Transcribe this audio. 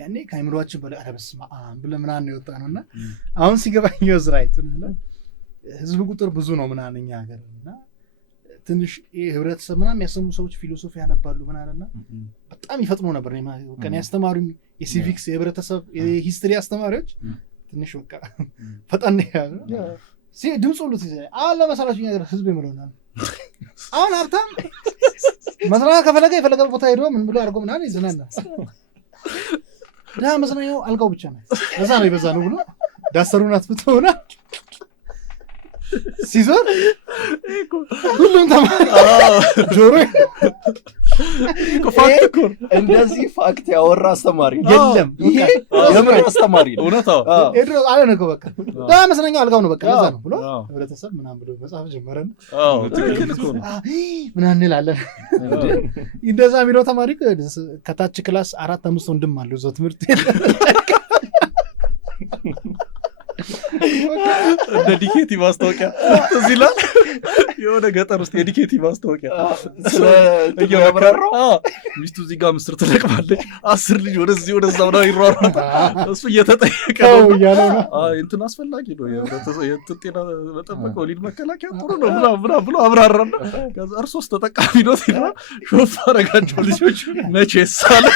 ያኔ ከአይምሮአችን በላይ አረበስማ ብለን ምናምን የወጣ ነውና አሁን ሲገባኝ ይወዝራይት ነው ህዝብ ቁጥር ብዙ ነው ምናምን እኛ ሀገርና ትንሽ ህብረተሰብ ምናምን ያሰሙ ሰዎች ፊሎሶፊ ያነባሉ ምናምንና በጣም ይፈጥኑ ነበር ነው ከኔ ያስተማሩኝ የሲቪክስ የህብረተሰብ የሂስትሪ አስተማሪዎች ትንሽ በቃ ፈጣን ያለ ድምጽ ሁሉ አለ መሰላችሁ ነገር ህዝብ ይመለውናል አሁን ሀብታም መስራት ከፈለገ የፈለገ ቦታ ሄዶ ምን ብሎ አድርጎ ምናምን ይዝናና ዳ መስናየው አልጋው ብቻ ነው እዛ ነው ይበዛ ነው ብሎ ዳሰሩን አትፍተውና ሲዞር ሁሉም ተማሪ ጆሮ ፋክት ኮር እንደዚህ ፋክት ያወራ አስተማሪ የለም ይሄ የምር አስተማሪ ነው እውነታው እድሮ አለ ነው በቃ ዳ መስናየው አልጋው ነው በቃ እዛ ነው ብሎ ህብረተሰብ ምናምን ብሎ መጽሐፍ ጀመረን ትክክል እኮ ነው ምናምን እንላለን እንደዛ የሚለው ተማሪ ከታች ክላስ 4-5 ወንድም አለው እዛው ትምህርት እንደ ዲኬቲ ማስታወቂያ እዚህ ላይ የሆነ ገጠር ውስጥ የዲኬቲ ማስታወቂያ እያበራራው ሚስቱ እዚህ ጋር ምስር ትለቅማለች 10 ልጅ ወደዚህ ወደዛው ነው ይሯሯ እሱ እየተጠየቀ ነው እያለው ነው እንትን አስፈላጊ ነው የእንትን ጤና መጠበቅ ወሊድ መከላከያ ጥሩ ነው ብሎ አብራራና ከዛ እርሶስ ተጠቃሚ ነው ሲል ሾፍ አረጋቸው ልጆች መቼስ አለ